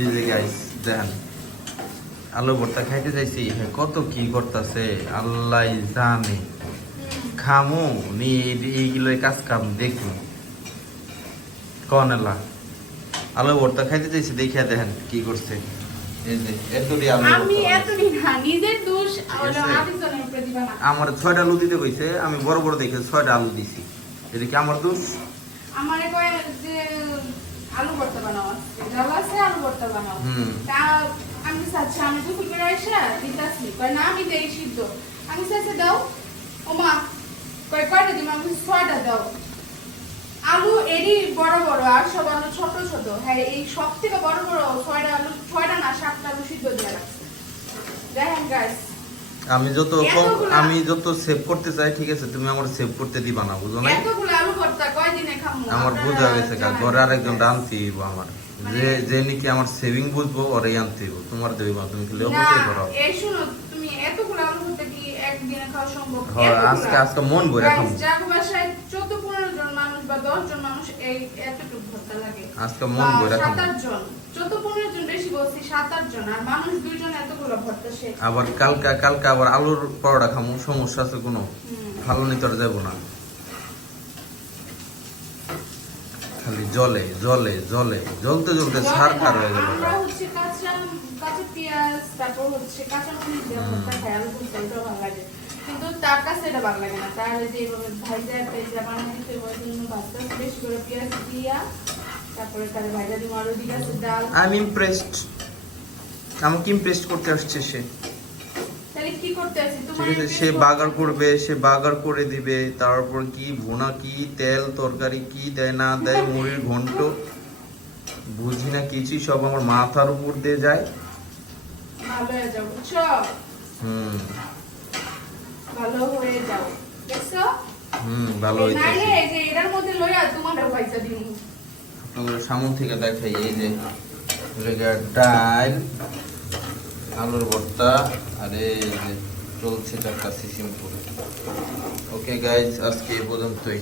এই যে গাইস দেখেন আলু ভর্তা খাইতে চাইছি কত কি করতেছে আল্লাহ জানে খামু নি এইগুলো কাজ কাম দেখি কনেলা আলু ভর্তা খাইতে চাইছি দেখিয়া দেখেন কি করছে এই যে এতটি আলু আমি এতটি না নিজের দোষ হলো আরেকজনের উপরে দিবা না আমার 6টা আলু দিতে কইছে আমি বড় বড় দেখে 6টা আলু দিছি এটা কি আমার দোষ আমারে কয় যে আলু ভর্তা বানাও ডাল আছে আলু ভর্তা বানাও তা আমি চাচ্ছি আমি তো খুব রাইসা দিতাছি কয় না আমি দেই সিদ্ধ আমি চাইছে দাও ও মা কয় কয়টা দিম আমি 6টা দাও আলু এডি বড় বড় আর সব আলু ছোট ছোট হ্যাঁ এই সব থেকে বড় বড় 6টা আলু 6টা না 7টা আলু সিদ্ধ দিয়ে রাখছে দেখেন গাইস আমি যত সেভ করতে চাই ঠিক আছে তুমি আমার সেভ করতে দিবা না বুঝো না এতগুলো আলু ভর্তা কয় দিনে খামু আমার বুঝা গেছে ঘরে আরেকজন আনতে হইব আমার যে নাকি আমার সেভিং বুঝবো ওরে আনতে হইব তোমার দেব তুমি কি অবশ্যই করো এই শুনো তুমি এতগুলো আলু ভর্তা কি একদিনে খাওয়া সম্ভব হ্যাঁ আজকে মন ভরে খাবো জাগো বাসায় 14-15 জন মানুষ বা 10 জন মানুষ এই এতটুকু ভর্তা লাগে আজকে মন ভরে খাবো 7-8 জন 14-15 জন বেশি বলছি 7-8 জন আর মানুষ 2 জন এতগুলো ভর্তা শেষ আবার কালকে আবার আলুর পরোটা খামু সমস্যা আছে কোনো ভালো নিতে যাব না খালি জ্বলতে সার খার হয়ে গেল আমরা হচ্ছে কাঁচা পেঁয়াজ তারপর হচ্ছে কাঁচা মরিচ দিয়ে ভর্তা খাই আলু ভর্তা এটা ভালো লাগে কিন্তু তার কাছে এটা ভালো লাগে না তার যে এইভাবে ভাজা পেঁয়াজ বানাইতে ওই জন্য ভাজতে বেশি করে পেঁয়াজ দিয়া তারপরে তার ভাজা দিয়ে আলু দিয়ে ডাল আই এম ইমপ্রেসড আমাকে ইমপ্রেসড করতে আসছে সে তাহলে কি করতে আছে ঠিক আছে সে বাগার করবে সে বাগার করে দিবে তারপর কি ভুনা কি তেল তরকারি কি দেয় না দেয় মুড়ির ঘন্ট বুঝি না কিছুই সব আমার মাথার উপর দিয়ে যায় ভালো হয়ে যাও বুঝছো ভালো হয়ে যাও দেখছো ভালো হইছে নাইলে এই যে এর মধ্যে লইয়া তোমারও পয়সা দিমু আপনাদের সামনে থেকে দেখাই এই যে রেগার ডাল আলুর ভর্তা আর এই যে চলছে চারটা সিস্টেম করে ওকে গাইজ আজকে এই পর্যন্তই